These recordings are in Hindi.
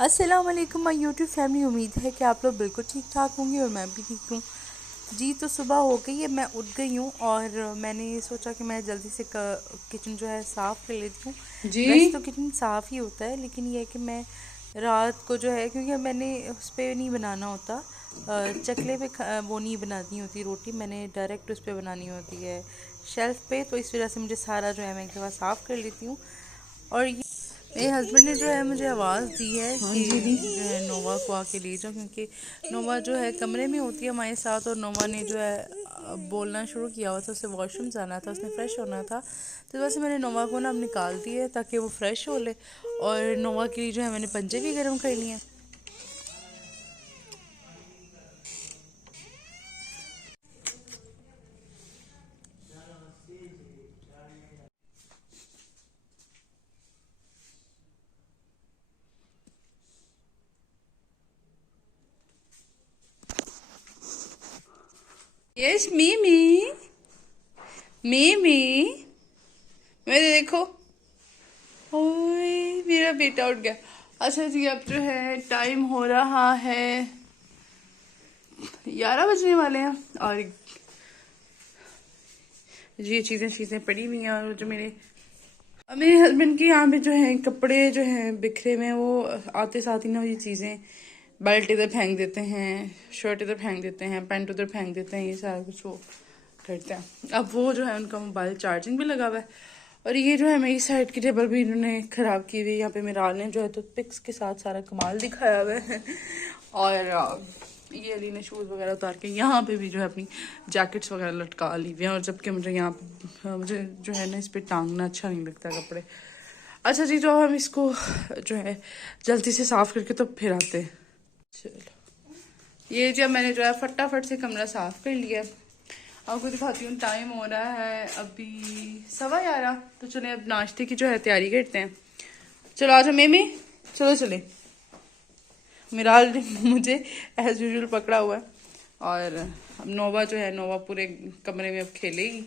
अस्सलाम वालेकुम माय यूट्यूब फैमिली। उम्मीद है कि आप लोग बिल्कुल ठीक ठाक होंगे और मैं भी ठीक हूँ जी। तो सुबह हो गई है, मैं उठ गई हूँ और मैंने सोचा कि मैं जल्दी से किचन जो है साफ़ कर लेती हूँ। जी। वैसे तो किचन साफ़ ही होता है, लेकिन ये है कि मैं रात को जो है, क्योंकि मैंने उस पर नहीं बनाना होता, चकले पे वो नहीं बनानी होती रोटी, मैंने डायरेक्ट उस पर बनानी होती है शेल्फ़ पे। तो इस वजह से मुझे सारा जो है मैं एक दफ़ा साफ़ कर लेती हूँ। और ये मेरे हस्बैंड ने जो है मुझे आवाज़ दी है हाँ कि जी दी। जो है नोवा को आके ले जाओ, क्योंकि नोवा जो है कमरे में होती है हमारे साथ, और नोवा ने जो है बोलना शुरू किया हुआ था, उसे वॉशरूम जाना था, उसने फ़्रेश होना था। तो वैसे मैंने नोवा को ना अब निकाल दिया है ताकि वो फ़्रेश हो ले। और नोवा के लिए जो है मैंने पंजे भी गर्म कर लिए हैं। यस मीमी, मीमी, मेरे देखो, ओए मेरा बेटा उठ गया। अच्छा जी, अब जो है टाइम हो रहा है 11 बजने वाले हैं और ये चीज़ें चीज़ें पड़ी हुई हैं। और जो मेरे हस्बैंड के यहाँ पे जो है कपड़े जो हैं बिखरे में, वो आते साथ ही ना ये चीज़ें, बेल्ट इधर फेंक देते हैं, शर्ट इधर फेंक देते हैं, पैंट उधर फेंक देते हैं, ये सारा कुछ वो करते हैं। अब वो जो है उनका मोबाइल चार्जिंग भी लगा हुआ है। और ये जो है मेरी साइड की टेबल भी इन्होंने ख़राब की हुई है। यहाँ पे मेरा ने जो है तो पिक्स के साथ सारा कमाल दिखाया हुआ है। और ये अली ने शूज़ वगैरह उतार के यहाँ पे भी जो है अपनी जैकेट्स वगैरह लटका ली हुई हैं। और जबकि मुझे यहाँ पे मुझे जो है ना इस पर टांगना अच्छा नहीं लगता कपड़े। अच्छा जी, तो हम इसको जो है जल्दी से साफ़ करके तो फिर आते हैं। चलो, ये जब मैंने जो है फटाफट से कमरा साफ़ कर लिया, आपको दिखाती हूँ। टाइम हो रहा है अभी 11:15। तो चले अब नाश्ते की जो है तैयारी करते हैं। चलो आ जाओ मेमी, चलो चले। मिराल ने मुझे एज यूजुअल पकड़ा हुआ है। और अब नोवा जो है, नोवा पूरे कमरे में अब खेलेगी।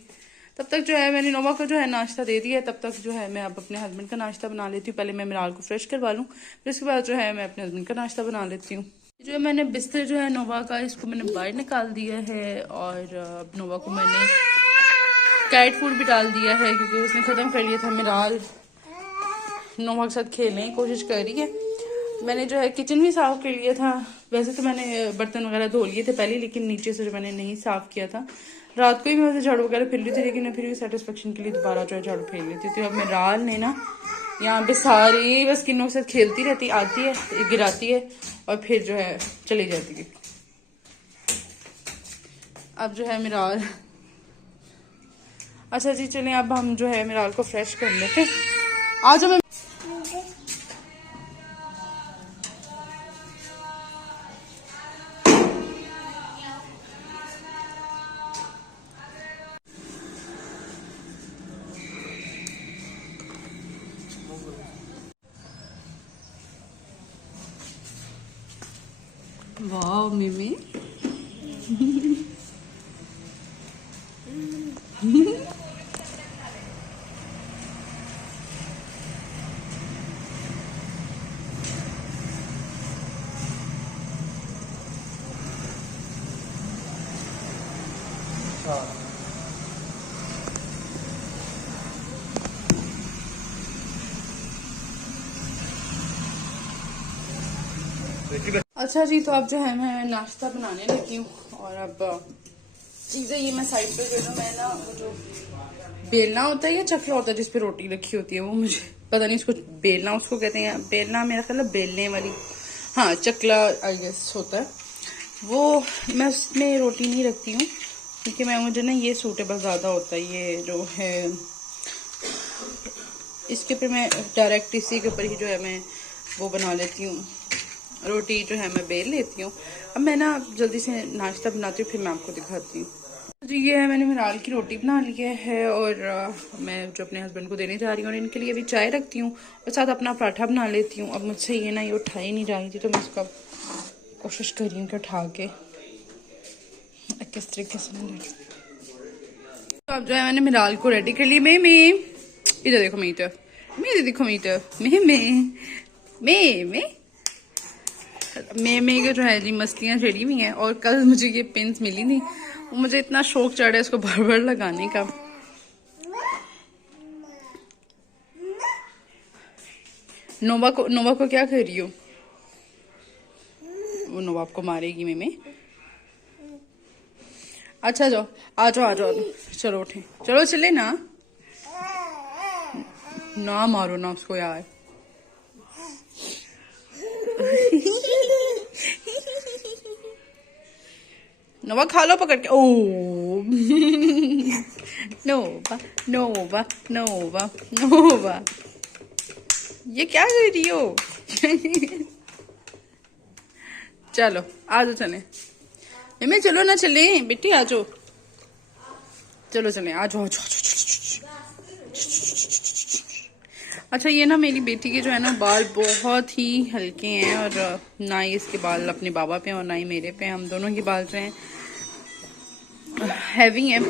तब तक जो है मैंने नोवा को जो है नाश्ता दे दिया है। तब तक जो है मैं अब अपने हस्बैंड का नाश्ता बना लेती हूँ। पहले मैं मिराल को फ्रेश करवा लूँ, फिर उसके बाद जो है मैं अपने हस्बैंड का नाश्ता बना लेती हूँ। जो है मैंने बिस्तर जो है नोवा का, इसको मैंने बाहर निकाल दिया है। और अब नोवा को मैंने कैट फूड भी डाल दिया है, क्योंकि उसने ख़त्म कर लिया था। मिराल नोवा के साथ खेलने की कोशिश कर रही है। मैंने जो है किचन भी साफ़ कर लिया था। वैसे तो मैंने बर्तन वगैरह धो लिए थे पहले, लेकिन नीचे से जो मैंने नहीं साफ़ किया था। रात को ही मैं वैसे झाड़ू वगैरह फिर ली थी, लेकिन मैं फिर भी सेटिस्फेक्शन के लिए दोबारा जो है झाड़ू फेर लेती थी। अब मिराल ने ना यहाँ पे सारी बस किन्नों के साथ खेलती रहती, आती है, गिराती है और फिर जो है चली जाती है। अब जो है मिराल, अच्छा जी चलें, अब हम जो है मिराल को फ्रेश कर लेते हैं। आ जाओ। वाह मिमी, अच्छा जी, तो अब जो है मैं नाश्ता बनाने लगी हूँ। और अब चीज़ें ये मैं साइड पे कर दूँ। मैं ना वो जो बेलना होता है या चकला होता है जिस पे रोटी रखी होती है, वो मुझे पता नहीं, इसको बेलना उसको कहते हैं, बेलना मेरा ख्याल है बेलने वाली, हाँ चकला आई गेस होता है वो। मैं उसमें रोटी नहीं रखती हूँ, क्योंकि मैं मुझे ना ये सूटेबल ज़्यादा होता है। ये जो है इसके ऊपर मैं डायरेक्ट इसी के ऊपर ही जो है मैं वो बना लेती हूँ, रोटी जो है मैं बेल लेती हूँ। अब मैं ना जल्दी से नाश्ता बनाती हूँ, फिर मैं आपको दिखाती हूँ। जी ये है, मैंने मिराल की रोटी बना ली है और मैं जो अपने हस्बैंड को देने जा रही हूँ, और इनके लिए भी चाय रखती हूँ और साथ अपना पराठा बना लेती हूँ। अब मुझसे ये ना ये उठाई नहीं जा रही थी, तो मैं इसको कोशिश कर रही हूँ कि उठा के किस तरीके से मैं। तो अब जो है मैंने मिराल को रेडी कर ली। मैं इधर देखो, मैं इधर, मैं इधर देखो, मैं इधर, मैं मे के जो है जी मस्तियाँ छड़ी हुई हैं। और कल मुझे ये पिन्स मिली थी, मुझे इतना शौक चढ़ा है इसको भर भर लगाने का। नोवा को क्या कर रही हो? वो नोवा आपको मारेगी मेमे। अच्छा जाओ, आ जाओ, चलो उठे, चलो चले ना, ना मारो ना उसको यार। नोवा खा लो पकड़ के। ओ नोवा नोवा नोवा नोवा, ये क्या कर रही हो? चलो आ जाओ, चले मैं, चलो ना चले बेटी, आ जाओ, चलो चले, आ जाओ। अच्छा ये ना मेरी बेटी के जो है ना बाल बहुत ही हल्के हैं, और ना ही इसके बाल अपने बाबा पे और ना ही मेरे पे, हम दोनों के बाल जो हैं हैवी हैं।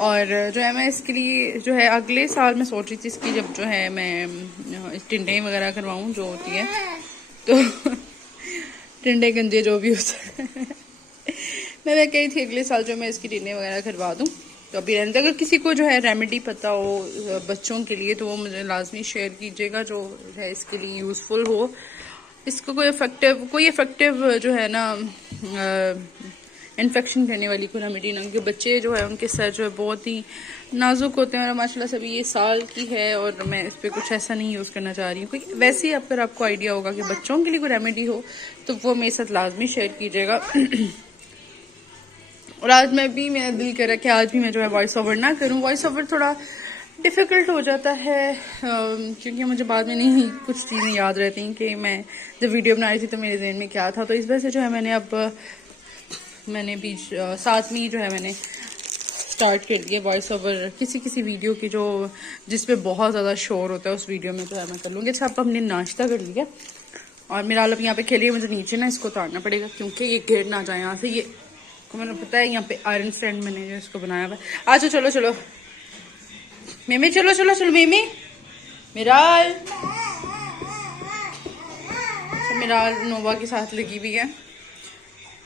और जो है मैं इसके लिए जो है अगले साल मैं सोच रही थी इसकी, जब जो है मैं टिंडे वगैरह करवाऊँ जो होती है, तो टिंडे गंजे जो भी होता है मैं कही थी अगले साल जो मैं इसकी टिंडे वगैरह करवा दूँ। तो अभी रहने, अगर किसी को जो है रेमेडी पता हो बच्चों के लिए तो वो मुझे लाजमी शेयर कीजिएगा, जो है इसके लिए यूज़फुल हो। इसको कोई इफेक्टिव जो है ना इन्फेक्शन करने वाली कोई रेमेडी ना, क्योंकि बच्चे जो है उनके सर जो है बहुत ही नाजुक होते हैं, और माशाल्लाह से अभी ये साल की है और मैं इस पर कुछ ऐसा नहीं यूज़ करना चाह रही हूँ। कोई वैसे ही अगर आपको आइडिया होगा कि बच्चों के लिए कोई रेमेडी हो तो वो मेरे साथ लाजमी शेयर कीजिएगा। और आज मेरा दिल कर रहा है कि आज भी मैं जो है वॉइस ओवर ना करूं। वॉइस ओवर थोड़ा डिफ़िकल्ट हो जाता है क्योंकि मुझे बाद में नहीं कुछ चीज़ें याद रहती हैं कि मैं जब वीडियो बना रही थी तो मेरे जहन में क्या था। तो इस वजह से जो है मैंने भी साथ में ही जो है मैंने स्टार्ट कर दिया वॉइस ओवर किसी वीडियो की जो जिस पे बहुत ज़्यादा शोर होता है, उस वीडियो में जो है मैं कर लूँगी। अच्छा, अब हमने नाश्ता कर लिया और मेरा अब यहाँ पे खेलिए, मुझे नीचे ना इसको उतारना पड़ेगा क्योंकि ये गिर ना जाए यहाँ से। ये मैंने पता है यहाँ पे आयरन स्टैंड मैंने जो इसको बनाया हुआ है। अच्छा चलो चलो मेमे, चलो चलो चलो मेमे, मिराल मिराल नोवा के साथ लगी हुई है।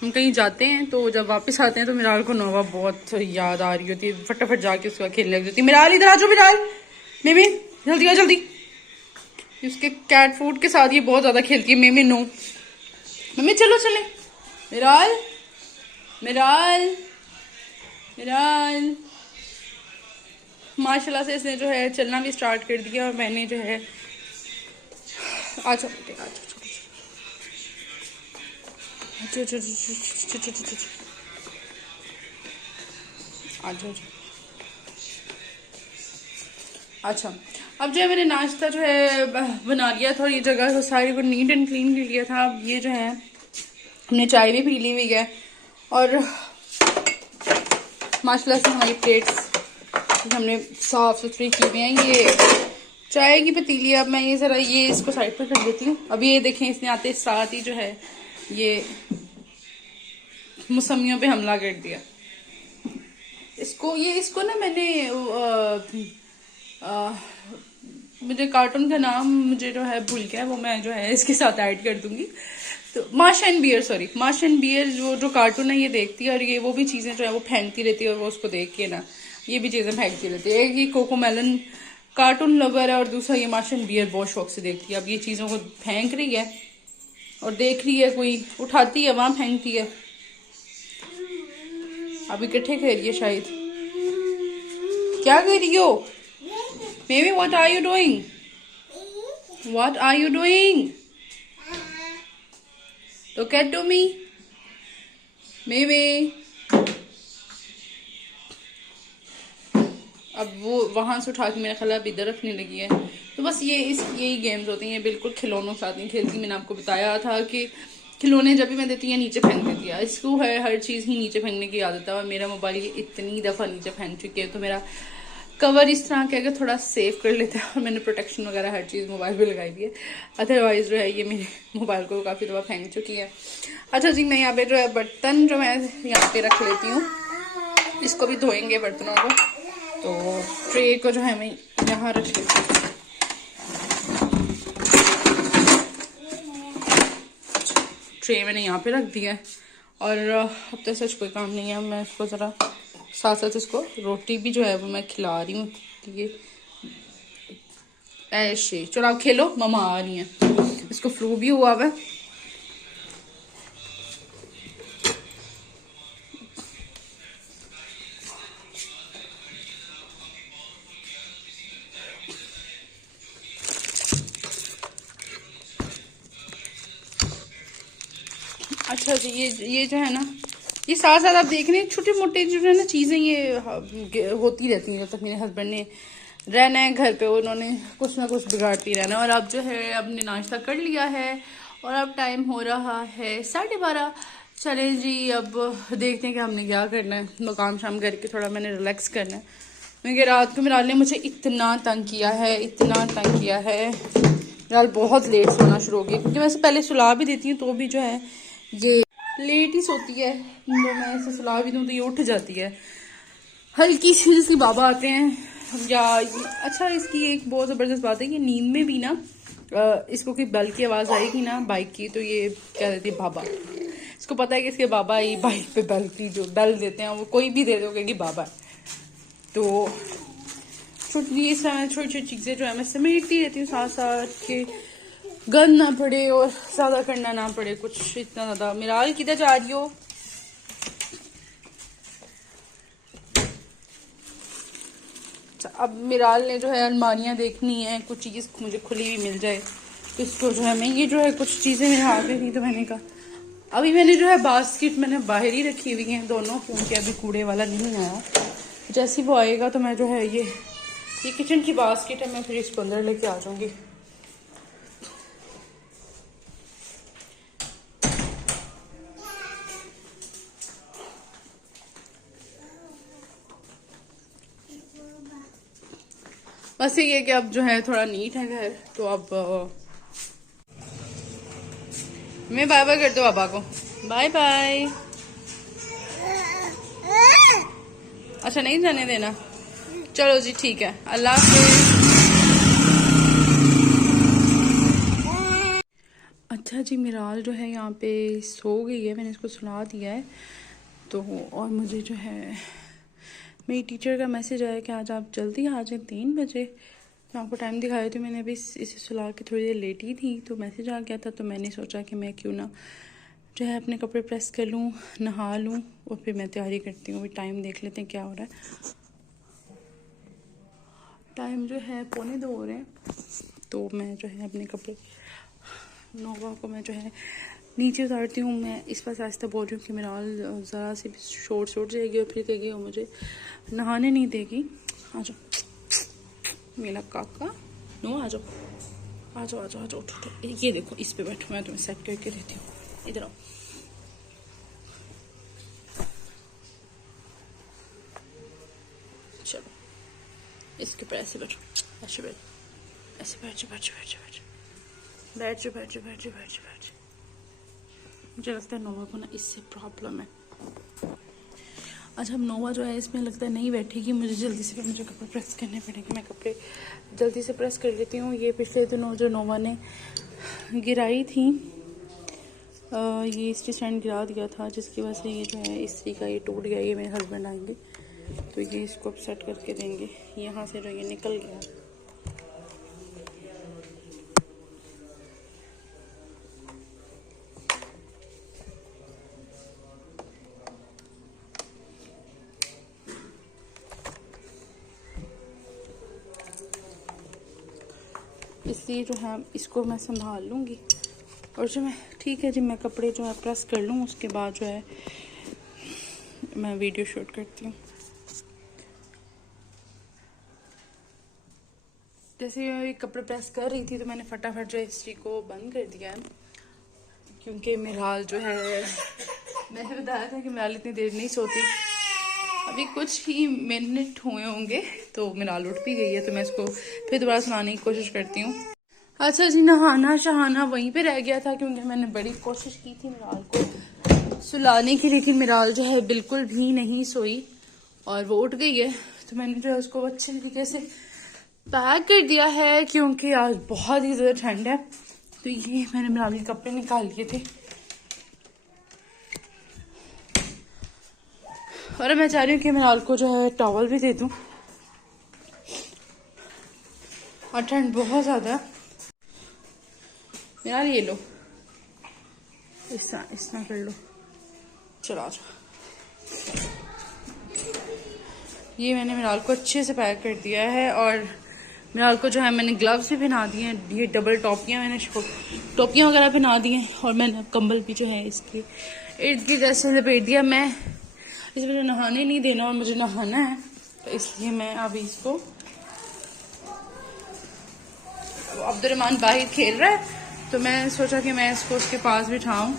हम कहीं जाते हैं तो जब वापस आते हैं तो मिराल को नोवा बहुत याद आ रही होती है, फटाफट जाके उसके बाद खेलने लग जाती है। मिराल इधर आ जाओ, मिराल मेमे जल्दी आ जल्दी। उसके कैट फूड के साथ ये बहुत ज्यादा खेलती है। मेमे नो, मम्मी चलो चले, मिराल मिराल मिराल। माशाल्लाह से इसने जो है चलना भी स्टार्ट कर दिया और मैंने जो है अच्छा अच्छा अब जो है मैंने नाश्ता जो है बना लिया था और ये जगह को सारी को नीट एंड क्लीन कर लिया था। अब ये जो है हमने चाय भी पी ली हुई है और माशाल्लाह से हमारी प्लेट्स हमने साफ सुथरी की हुई हैं। ये चाय की पतीली, अब मैं ये ज़रा ये इसको साइड पर कर देती हूँ। अभी ये देखें इसने आते साथ ही जो है ये मौसमियों पे हमला कर दिया। इसको ना मैंने मुझे कार्टून का नाम मुझे जो है भूल गया, वो मैं जो है इसके साथ ऐड कर दूंगी। तो मार्श एंड बियर जो कार्टून है ये देखती है और ये वो भी चीज़ें जो है वो फेंकती रहती है और वो उसको देख के ना ये भी चीज़ें फेंकती रहती है। एक ये कोकोमेलन कार्टून लवर है और दूसरा ये मार्श एंड बियर बहुत शौक से देखती है। अब ये चीज़ों को फेंक रही है और देख रही है, कोई उठाती है वहां फेंकती है। अब इकट्ठे कर रही है शायद। क्या कर रही हो baby? What are you doing? What are you doing? Look at to me, baby. अब वो वहां से उठा के मेरा ख्याल अब इधर रखने लगी है। तो बस यही गेम्स होती हैं, बिल्कुल खिलौनों के साथ नहीं खेलती। मैंने आपको बताया था कि खिलौने जब भी मैं देती है नीचे फेंक देती है। इसको है हर चीज़ ही नीचे फेंकने की आदत है और मेरा मोबाइल इतनी दफ़ा नीचे फेंक चुकी है तो मेरा कवर इस तरह के अगर थोड़ा सेव कर लेता है और मैंने प्रोटेक्शन वगैरह हर चीज़ मोबाइल पे लगाई दी है। अदरवाइज जो है ये मेरे मोबाइल को काफ़ी दफ़ा फेंक चुकी है। अच्छा जी, मैं यहाँ पे जो है बर्तन जो मैं यहाँ पे रख लेती हूँ, इसको भी धोएंगे बर्तनों को। तो ट्रे को जो है मैं यहाँ रख लेती हूँ। ट्रे मैंने यहाँ पे रख दिया है। और अब तो सच कोई काम नहीं है, मैं इसको ज़रा साथ साथ इसको रोटी भी जो है वो मैं खिला रही हूँ। ये ऐसे चलो आप खेलो, मम्मा आ रही हैं। इसको फ्लू भी हुआ है। अच्छा जी, ये जो है ना, ये साथ साथ आप देख रहे हैं छोटे मोटे जो है ना चीज़ें ये होती रहती हैं। जब तक मेरे हस्बैंड ने रहना है घर पे, उन्होंने कुछ ना कुछ बिगाड़ती रहना। और अब जो है अपने नाश्ता कर लिया है और अब टाइम हो रहा है 12:30। चले जी, अब देखते हैं कि हमने क्या करना है। मकाम शाम करके थोड़ा मैंने रिलैक्स करना है, क्योंकि रात को मिराल ने मुझे इतना तंग किया है, इतना तंग किया है। मिराल बहुत लेट सोना शुरू हो गई, क्योंकि वैसे पहले सुला भी देती हूँ तो भी जो है ये लेट ही सोती है। तो मैं इसे सुला भी दूँ तो ये उठ जाती है। हल्की सी जिसके बाबा आते हैं या अच्छा, इसकी एक बहुत ज़बरदस्त बात है कि नींद में भी ना इसको कोई बेल की आवाज़ आएगी ना बाइक की, तो ये क्या देती है बाबा। इसको पता है कि इसके बाबा ये बाइक पे बेल की जो बेल देते हैं वो कोई भी दे दोगे कि बाबा है। तो छोटी छोटी चीज़ें जो है मैं समेटती रहती हूँ साथ साथ, के गंद ना पड़े और ज़्यादा करना ना पड़े कुछ इतना ज़्यादा। मिराल किधर जा रही हो? अब मिराल ने जो है अलमारियाँ देखनी है, कुछ चीज़ मुझे खुली हुई मिल जाए तो इसको जो है मैं ये जो है कुछ चीज़ें मेरे आ गई थी, तो मैंने कहा अभी मैंने जो है बास्केट मैंने बाहर ही रखी हुई हैं दोनों, क्योंकि अभी कूड़े वाला नहीं आया। जैसे ही वो आएगा तो मैं जो है ये किचन की बास्केट है, मैं फिर इसको अंदर लेके आ जाऊंगी। बस ये कि अब जो है थोड़ा नीट है घर, तो अब मैं बाय बाय कर दो पापा को। Bye bye. अच्छा नहीं जाने देना, चलो जी ठीक है, अल्लाह हाफिज़। अच्छा जी, मिराल जो है यहाँ पे सो गई है, मैंने इसको सुला दिया है। तो और मुझे जो है मेरी टीचर का मैसेज आया कि आज आप जल्दी आ जाए 3 बजे। मैं आपको टाइम दिखाया तो मैंने अभी इसे सुला के थोड़ी देर लेटी थी, तो मैसेज आ गया था। तो मैंने सोचा कि मैं क्यों ना जो है अपने कपड़े प्रेस कर लूँ, नहा लूँ और फिर मैं तैयारी करती हूँ। अभी टाइम देख लेते हैं क्या हो रहा है। टाइम जो है 1:45 हो रहे हैं। तो मैं जो है अपने कपड़े नोवा को मैं जो है नीचे उतारती हूँ। मैं इस पर आहिस्ता बोल रही हूँ कि मिराल ज़रा सी भी शोर जाएगी और फिर कहेगी और मुझे नहाने नहीं देगी। आ जाओ मेरा काका, नो आ जाओ आ जाओ आ जाओ आ जाओ, उठो। ये देखो इस पे बैठो, मैं तुम्हें सेट करके देती हूँ, इधर आओ। चलो इसके ऊपर ऐसे बैठो, ऐसे बैठ, ऐसे बैठ जाओ बैठ जाओ बैठ जाओ बैठ जाओ बैठ जाओ बैठ जाओ बैठ जाओ बैठ जाओ। मुझे लगता है नोवा को ना इससे प्रॉब्लम है। अच्छा, अब नोवा जो है इसमें लगता है नहीं बैठेगी, मुझे जल्दी से मुझे कपड़े प्रेस करने पड़ेंगे। मैं कपड़े जल्दी से प्रेस कर लेती हूँ। ये पिछले दिनों जो नोवा ने गिराई थी, ये इस्त्री स्टैंड गिरा दिया था, जिसकी वजह से ये जो है इस्त्री का ये टूट गया। ये मेरे हस्बैंड आएंगे तो ये इसको अब सेट करके देंगे। यहाँ से जो ये निकल गया, इसलिए जो है इसको मैं संभाल लूँगी। और जो मैं ठीक है जी, मैं कपड़े जो है प्रेस कर लूँ, उसके बाद जो है मैं वीडियो शूट करती हूँ। जैसे मैं कपड़े प्रेस कर रही थी तो मैंने फटाफट जो इस्त्री को बंद कर दिया है, क्योंकि मिराल जो है मैंने बताया था कि मिराल इतनी देर नहीं सोती। अभी कुछ ही मिनट हुए होंगे तो मिराल उठ भी गई है, तो मैं इसको फिर दोबारा सुनाने की कोशिश करती हूँ। अच्छा जी, नहाना शहाना वहीं पे रह गया था, क्योंकि मैंने बड़ी कोशिश की थी मिराल को सुलाने की, लेकिन मिराल जो है बिल्कुल भी नहीं सोई और वो उठ गई है। तो मैंने जो है उसको अच्छे तरीके से पैक कर दिया है, क्योंकि आज बहुत ही ज़्यादा ठंड है। तो ये मैंने मिराल के कपड़े निकाल लिए थे, और मैं चाह रही हूँ कि मिराल को जो है टॉवल भी दे दूँ, और ठंड बहुत ज़्यादा है। मिराल ये लो, इस तरह कर लो, चलो जाओ। ये मैंने मिराल को अच्छे से पैक कर दिया है, और मिराल को जो है मैंने ग्लव्स भी पहना दिए हैं, ये डबल टोपियाँ मैंने टोपियाँ वगैरह पहना दी हैं, और मैंने कंबल भी जो है इसके इर्द गिर्द जैसे लपेट दिया। मैं इसमें मुझे नहाने नहीं देना और मुझे नहाना है, तो इसलिए मैं अभी इसको, अब्दुर्रहमान बाहर खेल रहा है तो मैं सोचा कि मैं इसको उसके पास बिठाऊं।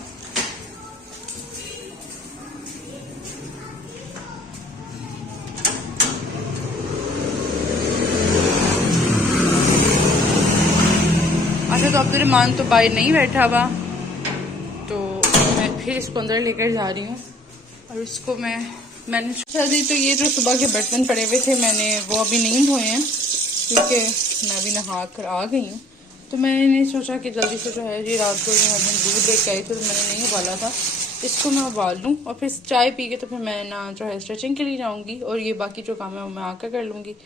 अच्छा, तो अब्दुर्रहमान तो बाहर नहीं बैठा हुआ, तो मैं फिर इसको अंदर लेकर जा रही हूँ, और इसको मैंने सोचा दी। तो ये जो सुबह के बर्तन पड़े हुए थे मैंने वो अभी नहीं धोए हैं, क्योंकि मैं अभी नहा कर आ गई हूँ। तो मैंने सोचा कि जल्दी से जो है, ये रात को जो हस्बैंड दूध लेके आई थी तो मैंने नहीं उबाला था, इसको मैं उबाल लूँ, और फिर चाय पी के तो फिर मैं ना जो है स्ट्रेचिंग के लिए जाऊँगी, और ये बाकी जो काम है वो मैं आकर कर लूँगी।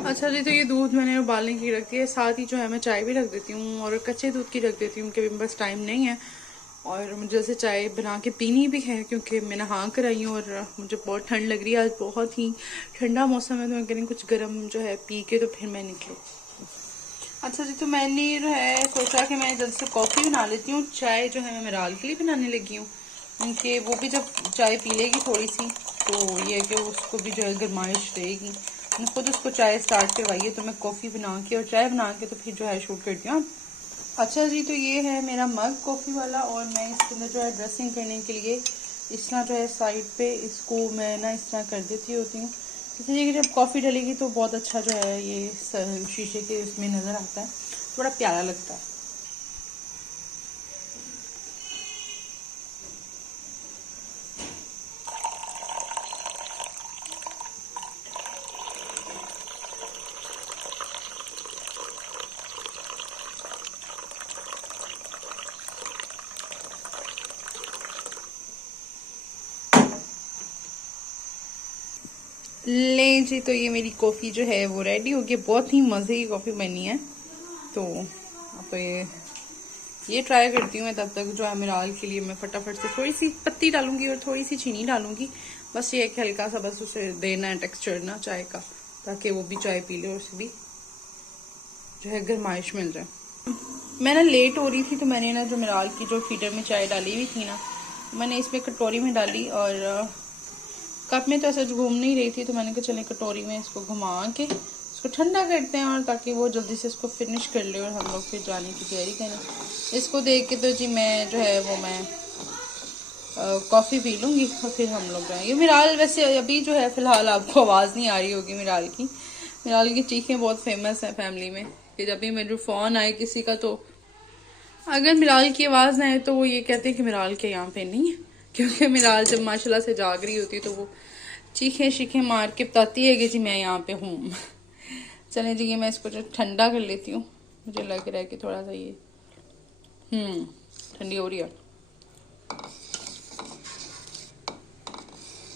अच्छा जी, तो ये दूध मैंने उबालने की रख दिया है, साथ ही जो है मैं चाय भी रख देती हूँ, और कच्चे दूध की रख देती हूँ क्योंकि मेरे पास टाइम नहीं है, और मुझे जैसे चाय बना के पीनी भी है क्योंकि मैं नहा कर आई हूँ और मुझे बहुत ठंड लग रही है। आज बहुत ही ठंडा मौसम है, तो मैं कह रही कुछ गर्म जो है पी के तो फिर मैं निकलूँ। अच्छा जी, तो मैंने जो है सोचा कि मैं जल्दी से कॉफ़ी बना लेती हूँ। चाय जो है मैं मिराल के लिए बनाने लगी हूँ, क्योंकि वो भी जब चाय पी लेगी थोड़ी सी तो ये है कि उसको भी जो है गर्माइश रहेगी। मैंने खुद उसको चाय स्टार्ट करवाई है, तो मैं कॉफ़ी बना के और चाय बना के तो फिर जो है शूट करती हूँ। अच्छा जी, तो ये है मेरा मग कॉफ़ी वाला, और मैं इसके अंदर जो है ड्रेसिंग करने के लिए इस तरह जो है साइड पे इसको मैं ना इस तरह कर देती होती हूँ, इसलिए कि जब कॉफ़ी डलेगी तो बहुत अच्छा जो है ये शीशे के उसमें नज़र आता है, बड़ा प्यारा लगता है। ले जी, तो ये मेरी कॉफ़ी जो है वो रेडी हो गई, बहुत ही मज़े की कॉफ़ी बनी है। तो अब तो ये ट्राई करती हूँ मैं, तब तक जो है मिराल के लिए मैं फटाफट से थोड़ी सी पत्ती डालूंगी और थोड़ी सी चीनी डालूंगी, बस ये एक हल्का सा बस उसे देना है टेक्सचर ना चाय का, ताकि वो भी चाय पी ले और उसे भी जो है गर्माइश मिल जाए। मैं ना लेट हो रही थी, तो मैंने ना जो मिराल की जो फीडर में चाय डाली हुई थी ना, मैंने इसमें कटोरी में डाली, और कप में तो ऐसे घूम नहीं रही थी, तो मैंने कहा चले कटोरी में इसको घुमा के इसको ठंडा करते हैं, और ताकि वो जल्दी से इसको फिनिश कर ले और हम लोग फिर जाने की तैयारी करें। इसको देख के तो जी मैं जो है वो मैं कॉफ़ी पी लूँगी और फिर हम लोग जाएंगे। मिराल वैसे अभी जो है फ़िलहाल आपको आवाज़ नहीं आ रही होगी मिराल की चीखें बहुत फेमस हैं फैमिली में, कि जब भी मेरे फ़ोन आए किसी का, तो अगर मिराल की आवाज़ ना आए तो वो ये कहते हैं कि मिराल के यहाँ पे नहीं है, क्योंकि मिराल जब माशाल्लाह से जाग रही होती है तो वो चीखें शीखें मार के बताती है कि जी मैं यहाँ पे हूँ। चलें जी, ये मैं इसको जो ठंडा कर लेती हूँ, मुझे लग रहा है कि थोड़ा सा ये ठंडी हो रही है।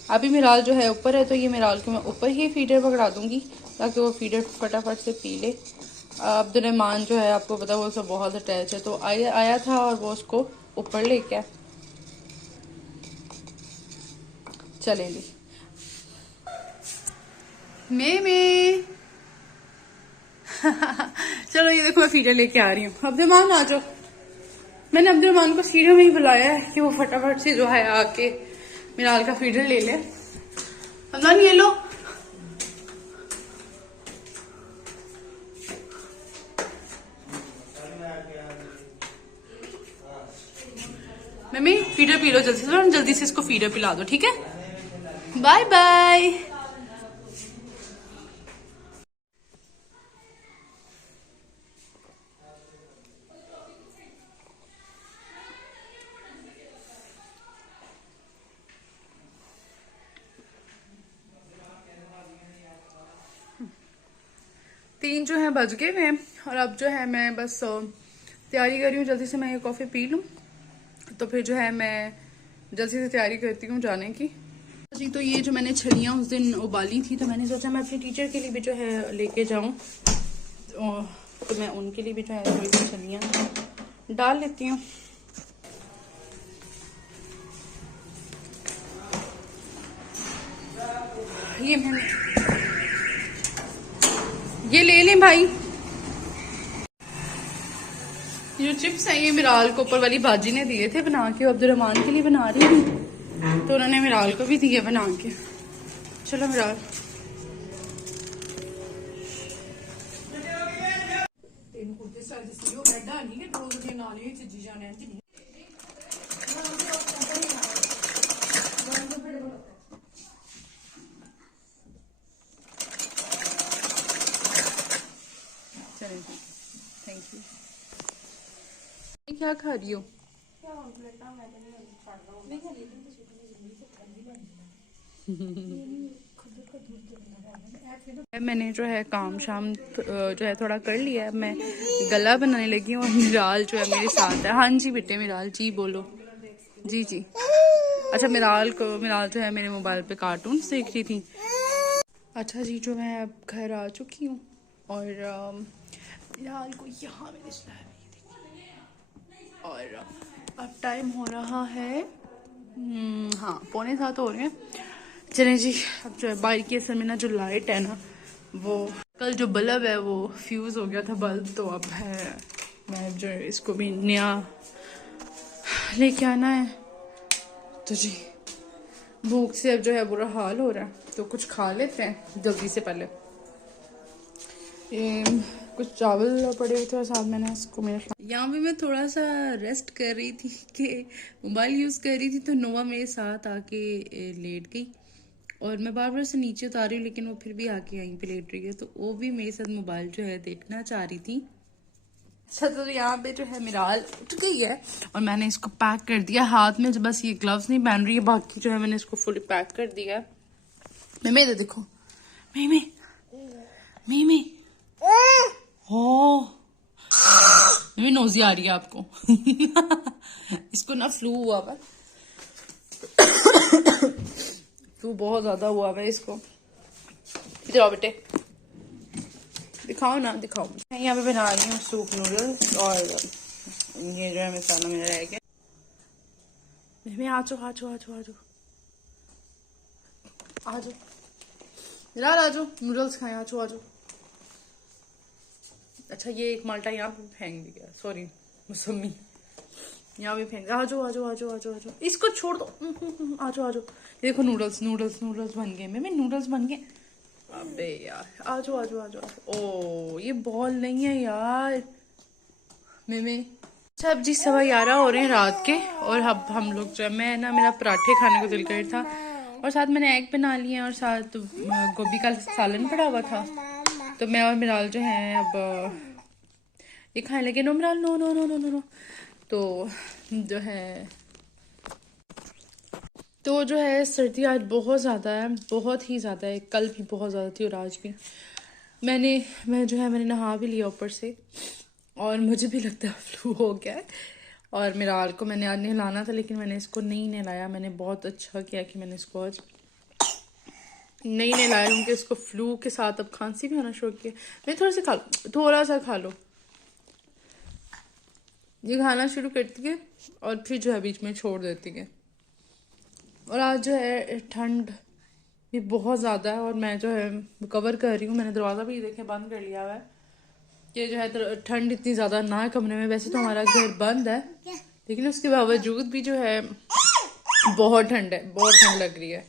अभी मिराल जो है ऊपर है, तो ये मिराल को मैं ऊपर ही फीडर पकड़ा दूंगी ताकि वो फीडर फटाफट से पी ले। अब्दुर्रहमान जो है आपको पता वो उससे बहुत अटैच है, तो आया था और वो उसको ऊपर लेके आया। चलें जी, मैं चलो ये देखो मैं फीडर लेके आ रही हूँ। अब्दुर्रहमान आ जाओ, मैंने अब्दुर्रहमान को फीडर में ही बुलाया है कि वो फटाफट से जो है आके मिराल का फीडर ले ले। अब्दुल्लाह ये लो, मम्मी फीडर पी लो जल्दी से इसको फीडर पिला दो, ठीक है? Bye bye. 3 जो है बज गए हैं, और अब जो है मैं बस तैयारी कर रही हूँ जल्दी से मैं ये कॉफ़ी पी लूँ, तो फिर जो है मैं जल्दी से तैयारी करती हूँ जाने की। जी तो ये जो मैंने छड़ियाँ उस दिन उबाली थी, तो मैंने सोचा मैं अपनी टीचर के लिए भी जो है लेके जाऊँ, तो मैं उनके लिए भी जो है थोड़ी सी छड़ियाँ डाल लेती हूँ। ये मैंने ये ले लें भाई। ये चिप्स है, ये मिराल को ऊपर वाली बाजी ने दिए थे बना के, अब्दुलरहमान के लिए बना रही थी, तो उन्होंने मिराल को भी दिए बना के। चलो मिराल, चलें थैंक यू। क्या खा रही हो? मैंने जो है काम शाम जो है थोड़ा कर लिया है, मैं गला बनाने लगी हूँ और मिराल जो है मेरे साथ है। हाँ जी बेटे, मिराल जी बोलो। जी जी। अच्छा मिराल जो है मेरे मोबाइल पे कार्टून देख रही थी। अच्छा जी, जो मैं अब घर आ चुकी हूँ और मिराल को यहाँ मैंने सुलाया और अब टाइम हो रहा है हाँ 6:45 हो रहे हैं। चलें जी, अब जो है बाहर की असल में ना जो लाइट है ना, वो कल जो बल्ब है वो फ्यूज़ हो गया था बल्ब, तो अब है मैं जो है इसको भी नया लेके आना है। तो जी भूख से अब जो है बुरा हाल हो रहा है, तो कुछ खा लेते हैं जल्दी से। पहले ये कुछ चावल पड़े हुए थे और साथ मैंने इसको यहाँ पे मैं थोड़ा सा रेस्ट कर रही थी कि मोबाइल यूज़ कर रही थी, तो नोवा मेरे साथ आके लेट गई और मैं बार बार से नीचे उतार रही हूँ, लेकिन वो फिर भी आके यहीं पे लेट रही है, तो वो भी मेरे साथ मोबाइल जो है देखना चाह रही थी। अच्छा तो यहाँ पे जो है मिराल उठ गई है और मैंने इसको पैक कर दिया हाथ में, बस ये ग्लव्स नहीं पहन रही है, बाकी जो है मैंने इसको फुली पैक कर दिया है। मैं इधर देखो, मैं हो मेरी नोजी आ रही है आपको इसको ना फ्लू हुआ हुआ, फ्लू बहुत ज्यादा हुआ है इसको। इधर आओ बेटे, दिखाओ ना दिखाओ। मैं यहाँ पे बना रही हूँ सूप नूडल्स और ये जो है मसाला मेरा रह गया। मैं आ जाओ नूडल्स खाएं, आ जाओ। अच्छा ये एक माल्टा यहाँ पे फेंक दिया, सॉरी मौसमी यहाँ भी फेंक। आ जाओ, इसको छोड़ दो। आ जाओ ये देखो नूडल्स बन गए। मैं नूडल्स बन गए। अबे यार आ जाओ। ओ ये बॉल नहीं है यार मैं। अच्छा अब जी 11:15 हो रहे हैं रात के और अब हम लोग जो है, मैं ना मेरा पराठे खाने को दिल कर था और साथ मैंने एग बना लिए और साथ गोभी का सालन पड़ा हुआ था, तो मैं और मिराल जो है अब ये खाने लगे। No मिराल no. तो जो है सर्दी आज बहुत ज़्यादा है, बहुत ही ज़्यादा है। कल भी बहुत ज़्यादा थी और आज भी। मैंने नहा भी लिया ऊपर से और मुझे भी लगता है फ्लू हो गया है। और मिराल को मैंने आज नहलाना था, लेकिन मैंने इसको नहीं नहलाया। मैंने बहुत अच्छा किया कि मैंने इसको आज नहीं नहलाया, क्योंकि इसको फ्लू के साथ अब खांसी भी होना शुरू किया। मैं थोड़ा सा खा लो। ये खाना शुरू करती है और फिर जो है बीच में छोड़ देती है। और आज जो है ठंड भी बहुत ज़्यादा है और मैं जो है कवर कर रही हूँ। मैंने दरवाज़ा भी देखे बंद कर लिया हुआ है कि जो है ठंड इतनी ज़्यादा ना है कमरे में। वैसे तो हमारा घर बंद है, लेकिन उसके बावजूद भी जो है बहुत ठंड लग रही है।